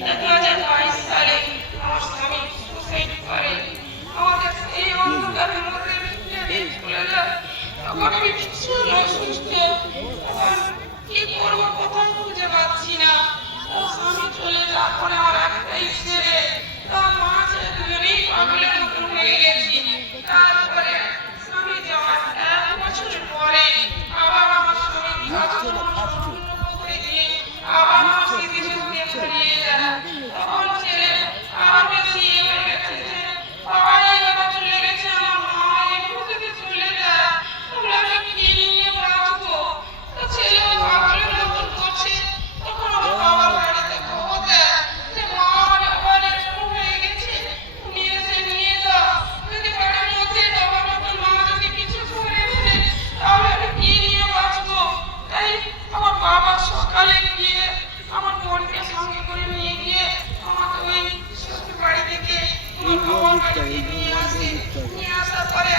2022 সালে আমার স্বামী সুসাইড করে। আমাকে এই অন্ধকারের মধ্যে ফেলে দিয়ে চলে যায়। তখন আমি ভীষণ অসুস্থ। এখন কি করবো কোথাও খুঁজে পাচ্ছি না। স্বামী চলে যাওয়ার পরে আমার একটাই ছেলে, তার মা ছেলে দুজনেই পাগলের মতন হয়ে গেছি। তারপরে স্বামী যাওয়ার 1 বছর পরে আবার আমার স্বামী কাজকর্ম সম্পূর্ণ করে দিয়ে আবার আমার স্মৃতিশক্তি হারিয়ে যায়। তখন ছেলে আবার বেশি হয়ে গেছে যে বাবা এইভাবে চলে গেছে, আমার মা এইভাবে যদি চলে যায় তাহলে আমি কি নিয়ে বাঁচবো। তো ছেলে পাগলের মতন করছে। তখন আমার বাবার বাড়িতে খবর দেয় যে মা আমার আবার এরকম হয়ে গেছে, তুমি এসে নিয়ে যাও। যদি বাড়ির মধ্যে যাওয়ার মতন মা যদি কিছু করে ফেলে তাহলে আমি কি নিয়ে বাঁচবো। তাই আমার বাবা সকালে গিয়ে আমার বোনকে সঙ্গে করে নিয়ে গিয়ে আমাকে ওই শ্বশুর বাড়ি থেকে আমার বাবার বাড়িতে নিয়ে আসে। নিয়ে আসার পরে